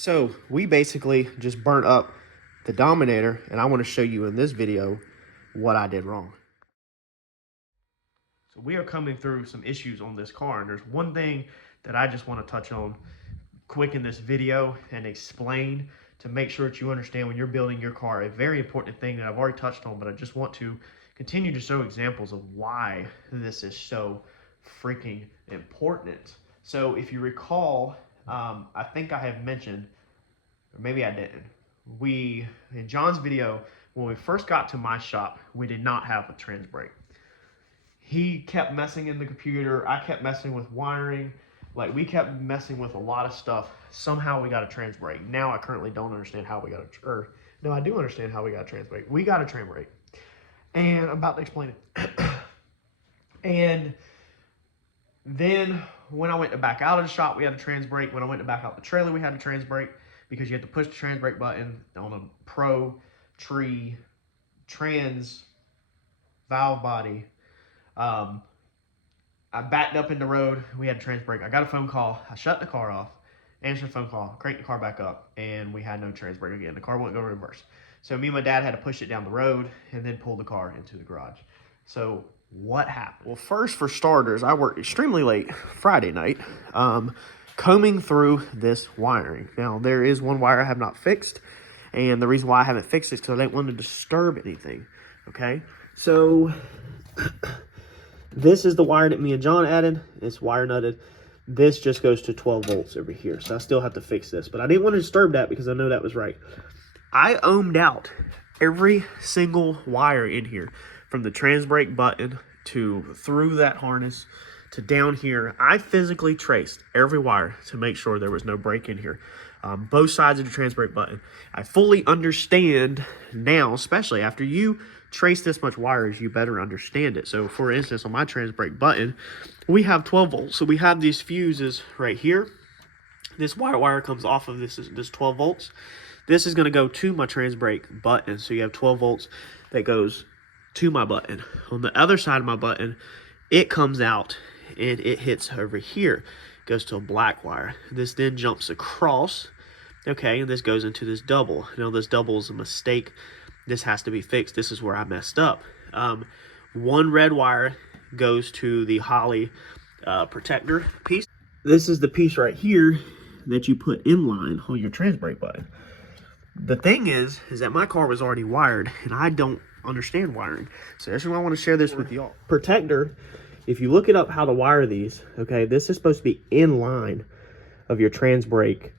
So we basically just burnt up the Dominator, and I want to show you in this video what I did wrong. So we are coming through some issues on this car, and there's one thing that I just want to touch on quick in this video and explain to make sure that you understand when you're building your car. A very important thing that I've already touched on, but I just want to continue to show examples of why this is so freaking important. So if you recall, I think I have mentioned, or maybe I didn't, in John's video, when we first got to my shop, we did not have a trans brake. He kept messing in the computer. I kept messing with wiring. Like, we kept messing with a lot of stuff. Somehow we got a trans brake. Now I currently don't understand how we got no, I do understand how we got a trans brake. We got a trans brake. And I'm about to explain it. And then when I went to back out of the shop, we had a trans brake. When I went to back out the trailer, we had a trans brake, because you have to push the trans brake button on a Pro Tree trans valve body. I backed up in the road. We had a trans brake. I got a phone call. I shut the car off, answered the phone call, cranked the car back up, and we had no trans brake again. The car wouldn't go reverse. So me and my dad had to push it down the road and then pull the car into the garage. So what happened? Well, first, for starters, I worked extremely late Friday night combing through this wiring. Now, there is one wire I have not fixed, and the reason why I haven't fixed it is because I didn't want to disturb anything, okay? So this is the wire that me and John added. It's wire nutted. This just goes to 12 volts over here, so I still have to fix this, but I didn't want to disturb that because I know that was right. I ohmed out every single wire in here, from the trans brake button to through that harness to down here. I physically traced every wire to make sure there was no break in here. Both sides of the trans brake button. I fully understand now, especially after you trace this much wires, you better understand it. So for instance, on my trans brake button, we have 12 volts. So we have these fuses right here. This wire comes off of this 12 volts. This is going to go to my trans brake button. So you have 12 volts that goes to my button. On the other side of my button, it comes out and it hits over here, goes to a black wire. This then jumps across, okay, and this goes into this double. Now this double is a mistake. This has to be fixed. This is where I messed up. One red wire goes to the Holley protector piece. This is the piece right here that you put in line on your trans brake button. The thing is that my car was already wired, and I don't understand wiring. So that's why I want to share this with y'all. Protector, if you look it up how to wire these, okay, this is supposed to be in line of your trans brake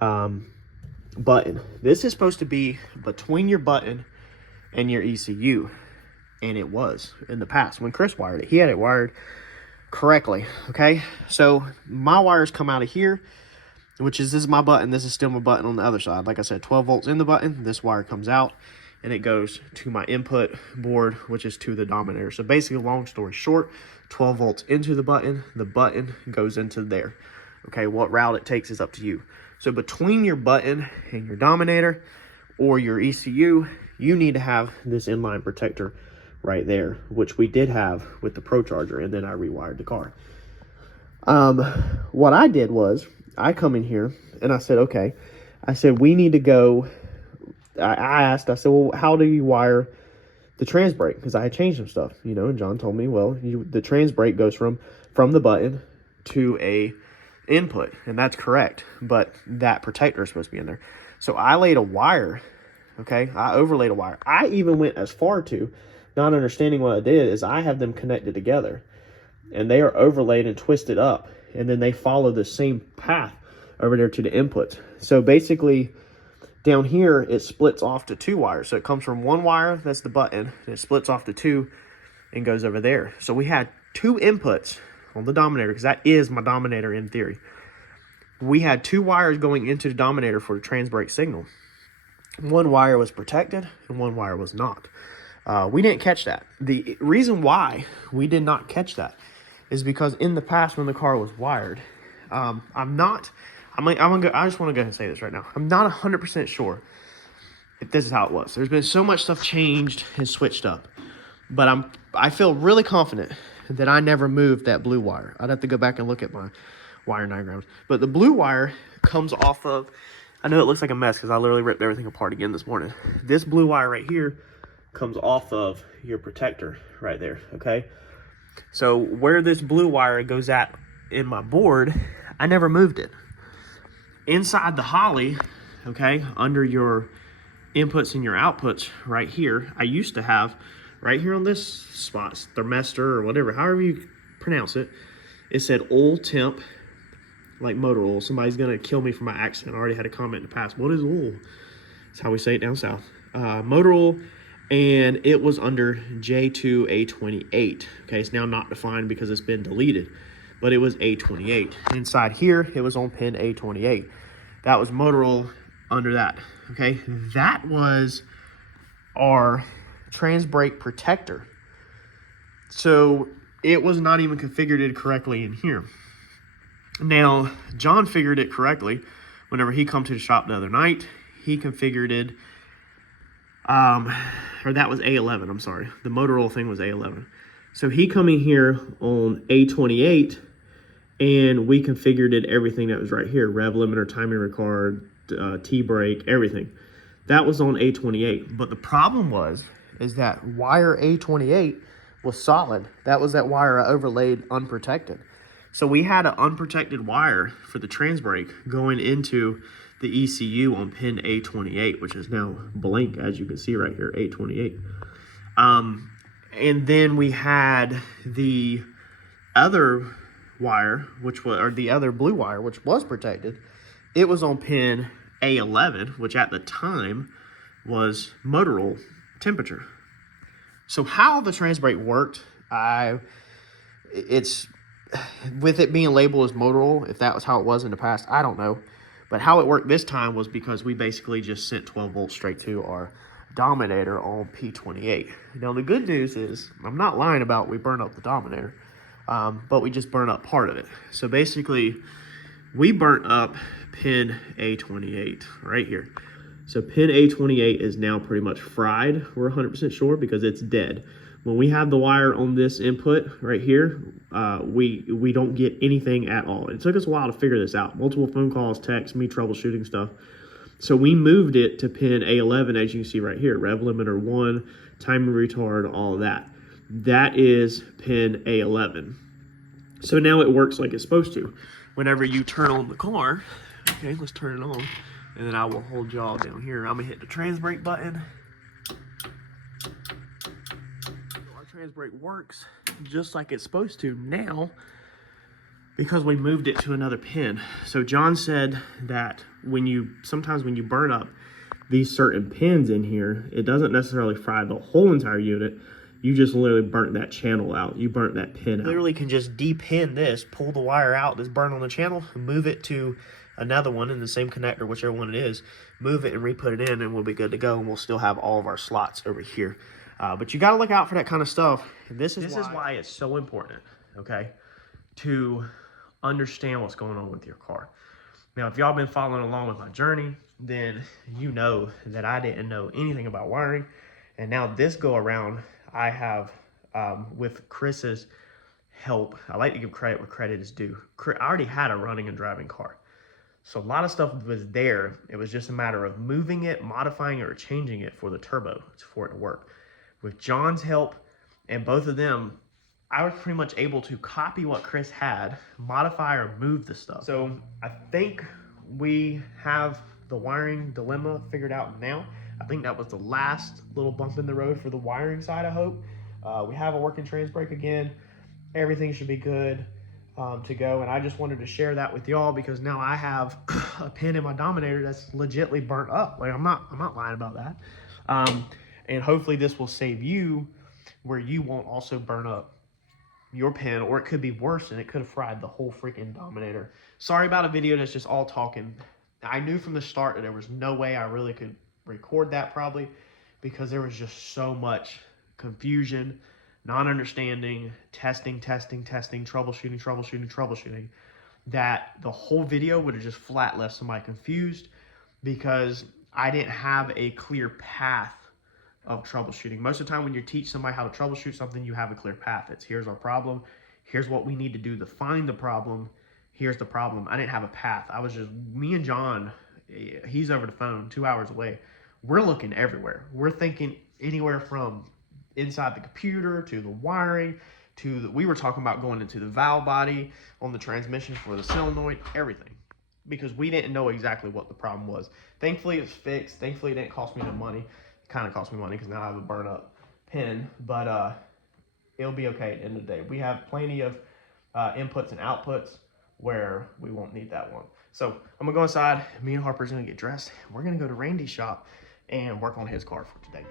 button. This is supposed to be between your button and your ECU, and it was in the past when Chris wired it. He had it wired correctly, okay? So my wires come out of here, which is, this is my button. This is still my button on the other side. Like I said, 12 volts in the button. This wire comes out, and it goes to my input board, which is to the Dominator. So basically, long story short, 12 volts into the button goes into there. Okay, what route it takes is up to you. So between your button and your Dominator or your ECU, you need to have this inline protector right there, which we did have with the Procharger, and then I rewired the car. What I did was, I come in here and I said, okay, I said, we need to go. I said, well, how do you wire the trans brake? Because I had changed some stuff, you know, and John told me, well, the trans brake goes from the button to a input, and that's correct, but that protector is supposed to be in there. So I laid a wire, okay, I overlaid a wire. I even went as far to, not understanding what I did, is I have them connected together, and they are overlaid and twisted up, and then they follow the same path over there to the inputs. So basically, down here, it splits off to two wires. So it comes from one wire, that's the button, and it splits off to two and goes over there. So we had two inputs on the Dominator, because that is my Dominator in theory. We had two wires going into the Dominator for the trans brake signal. One wire was protected and one wire was not. We didn't catch that. The reason why we did not catch that is because in the past, when the car was wired, I just want to go ahead and say this right now. I'm not 100% sure if this is how it was. There's been so much stuff changed and switched up, but I feel really confident that I never moved that blue wire. I'd have to go back and look at my wire diagrams, but the blue wire comes off of I know it looks like a mess because I literally ripped everything apart again this morning. This blue wire right here comes off of your protector right there, okay? So where this blue wire goes at in my board, I never moved it. Inside the Holley, okay, under your inputs and your outputs right here, I used to have right here on this spot, thermistor or whatever, however you pronounce it, it said oil temp, like motor oil. Somebody's gonna kill me for my accent. I already had a comment in the past. What is oil? That's how we say it down south. Motor oil, and it was under J2A28. Okay, it's now not defined because it's been deleted, but it was A28. Inside here, it was on pin A28. That was motor oil under that. Okay, that was our trans brake protector. So it was not even configured correctly in here. Now, John figured it correctly whenever he come to the shop the other night. He configured it, or that was A11, I'm sorry. The motor oil thing was A11. So he come in here on A28, and we configured it, everything that was right here, rev limiter, timing retard, T-brake, everything. That was on A28. But the problem is that wire A28 was solid. That was that wire I overlaid unprotected. So we had an unprotected wire for the trans brake going into the ECU on pin A28, which is now blank, as you can see right here, A28. And then we had the other wire, which was, or the other blue wire, which was protected. It was on pin A11, which at the time was motor oil temperature. So how the trans brake worked, it's with it being labeled as motor oil, if that was how it was in the past, I don't know. But how it worked this time was because we basically just sent 12 volts straight to our Dominator on P28. Now the good news is, I'm not lying about we burned up the Dominator, but we just burned up part of it. So basically, we burnt up pin A28 right here. So pin A28 is now pretty much fried, we're 100% sure, because it's dead. When we have the wire on this input right here, we don't get anything at all. It took us a while to figure this out. Multiple phone calls, texts, me troubleshooting stuff. So we moved it to pin A11, as you can see right here. Rev limiter 1, timing retard, all of that. That is pin A11. So now it works like it's supposed to. Whenever you turn on the car, okay, let's turn it on. And then I will hold y'all down here. I'm gonna hit the trans brake button. Trans brake works just like it's supposed to now because we moved it to another pin. So John said that sometimes when you burn up these certain pins in here, it doesn't necessarily fry the whole entire unit. You just literally burnt that channel out. You burnt that pin out. Literally can just depin this, pull the wire out that's burned on the channel, and move it to another one in the same connector, whichever one it is, move it and re-put it in, and we'll be good to go, and we'll still have all of our slots over here. But you got to look out for that kind of stuff. And this is why it's so important, okay, to understand what's going on with your car. Now, if y'all been following along with my journey, then you know that I didn't know anything about wiring. And now this go around, I have, with Chris's help, I like to give credit where credit is due. I already had a running and driving car. So a lot of stuff was there. It was just a matter of moving it, modifying it, or changing it for the turbo for it to work. With John's help and both of them, I was pretty much able to copy what Chris had, modify or move the stuff. So I think we have the wiring dilemma figured out now. I think that was the last little bump in the road for the wiring side, I hope. We have a working trans brake again. Everything should be good to go. And I just wanted to share that with y'all because now I have a pin in my Dominator that's legitly burnt up. Like I'm not lying about that. And hopefully this will save you where you won't also burn up your pin, or it could be worse and it could have fried the whole freaking Dominator. Sorry about a video that's just all talking. I knew from the start that there was no way I really could record that probably because there was just so much confusion, non-understanding, testing, troubleshooting, that the whole video would have just flat left somebody confused because I didn't have a clear path of troubleshooting. Most of the time when you teach somebody how to troubleshoot something, you have a clear path. It's here's our problem, here's what we need to do to find the problem, here's the problem. I didn't have a path. I was just, me and John, he's over the phone 2 hours away. We're looking everywhere. We're thinking anywhere from inside the computer to the wiring to we were talking about going into the valve body on the transmission for the solenoid, everything, because we didn't know exactly what the problem was. Thankfully it's fixed. Thankfully it didn't cost me no money. It kind of cost me money because now I have a burn up pin, but it'll be okay at the end of the day. We have plenty of inputs and outputs where we won't need that one. So I'm gonna go inside. Me and Harper's gonna get dressed. We're gonna go to Randy's shop and work on his car for today.